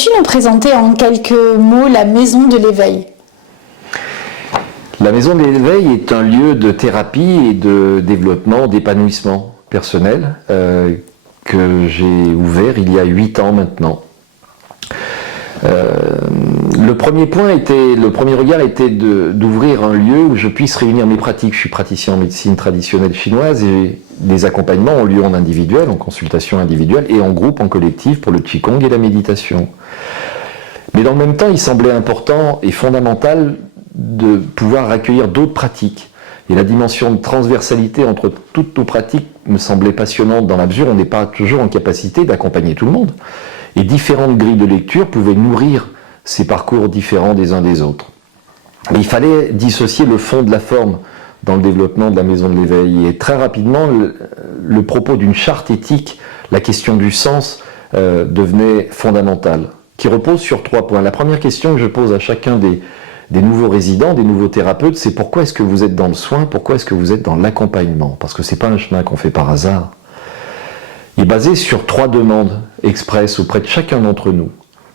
Peux-tu nous présenter en quelques mots la Maison de l'Éveil ? La Maison de l'Éveil est un lieu de thérapie et de développement, d'épanouissement personnel que j'ai ouvert il y a 8 ans maintenant. Le premier regard était d'ouvrir un lieu où je puisse réunir mes pratiques. Je suis praticien en médecine traditionnelle chinoise et les accompagnements ont lieu en individuel, en consultation individuelle et en groupe, en collectif pour le Qigong et la méditation. Mais dans le même temps, il semblait important et fondamental de pouvoir accueillir d'autres pratiques. Et la dimension de transversalité entre toutes nos pratiques me semblait passionnante dans la mesure où on n'est pas toujours en capacité d'accompagner tout le monde. Et différentes grilles de lecture pouvaient nourrir ces parcours différents des uns des autres. Mais il fallait dissocier le fond de la forme dans le développement de la Maison de l'Éveil. Et très rapidement, le propos d'une charte éthique, la question du sens, devenait fondamentale, qui repose sur 3 points. La première question que je pose à chacun des nouveaux résidents, des nouveaux thérapeutes, c'est pourquoi est-ce que vous êtes dans le soin, pourquoi est-ce que vous êtes dans l'accompagnement? Parce que ce n'est pas un chemin qu'on fait par hasard. Il est basé sur 3 demandes expresses auprès de chacun d'entre nous.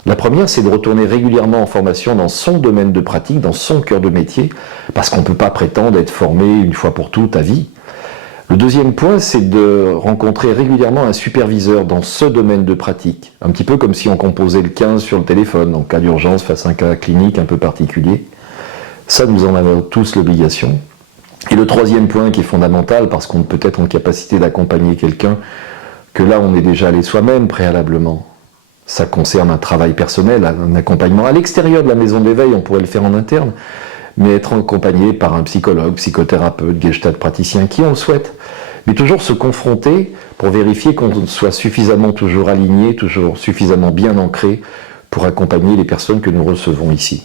La première, c'est de retourner régulièrement en formation dans son domaine de pratique, dans son cœur de métier, parce qu'on ne peut pas prétendre être formé une fois pour toutes à vie. Le deuxième point, c'est de rencontrer régulièrement un superviseur dans ce domaine de pratique, un petit peu comme si on composait le 15 sur le téléphone, en cas d'urgence face à un cas clinique un peu particulier. Ça, nous en avons tous l'obligation. Et le troisième point qui est fondamental, parce qu'on peut être en capacité d'accompagner quelqu'un, que là on est déjà allé soi-même préalablement. Ça concerne un travail personnel, un accompagnement à l'extérieur de la Maison de l'Éveil, on pourrait le faire en interne, mais être accompagné par un psychologue, psychothérapeute, gestalt praticien, qui on le souhaite. Mais toujours se confronter pour vérifier qu'on soit suffisamment toujours aligné, toujours suffisamment bien ancré pour accompagner les personnes que nous recevons ici.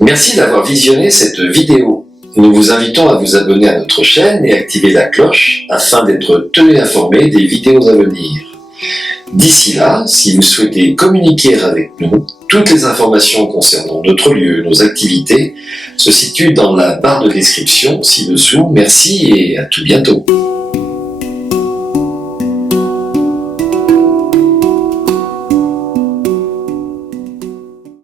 Merci d'avoir visionné cette vidéo. Nous vous invitons à vous abonner à notre chaîne et activer la cloche afin d'être tenu informé des vidéos à venir. D'ici là, si vous souhaitez communiquer avec nous, toutes les informations concernant notre lieu, nos activités, se situent dans la barre de description ci-dessous. Merci et à tout bientôt.